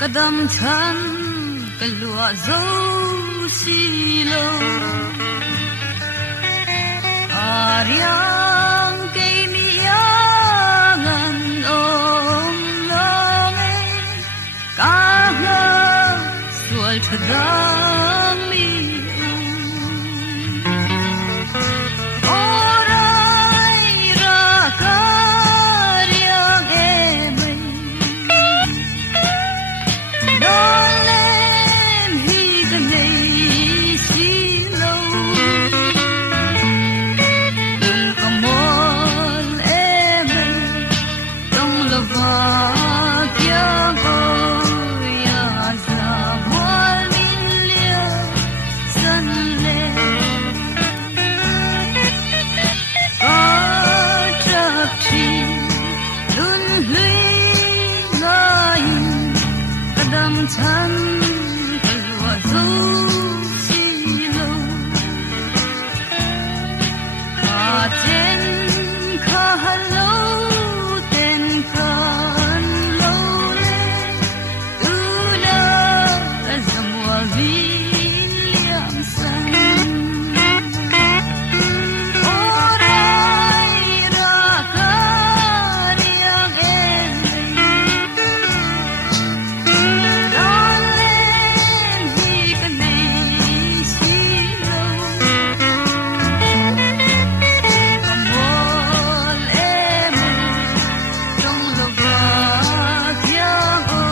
kadam chan kalua zo si lo ariang ke mi yang om long ka nga sual thadam mi orai ra ka riang em dolem hi ka nei si lo kamol em dong la va kya go ya za wal min lia san le trap thi lun hlui ngai kadam chan kalua zo si lo ten kha lo ten kan lo le u la zamwa vi liam san orai ra ka riang em dolem hi ka nei si lo kamol em dong lo va kya go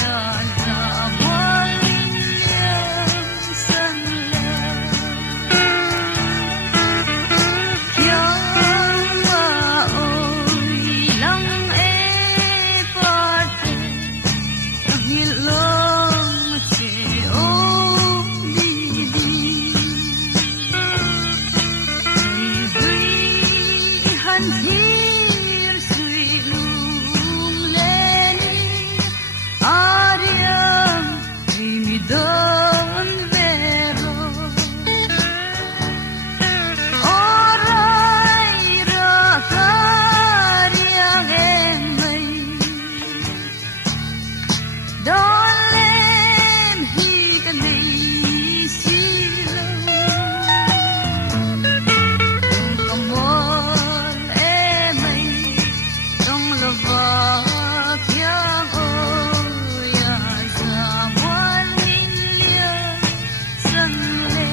ya za wal liam san le kya ma oi lang e parte Dahil lang si o di han hir sui lung leni ariam mi don vero orai ra kariang emay dolem hi ka nei si lo kamol emay dong lo va kya go ya za wal min lia san le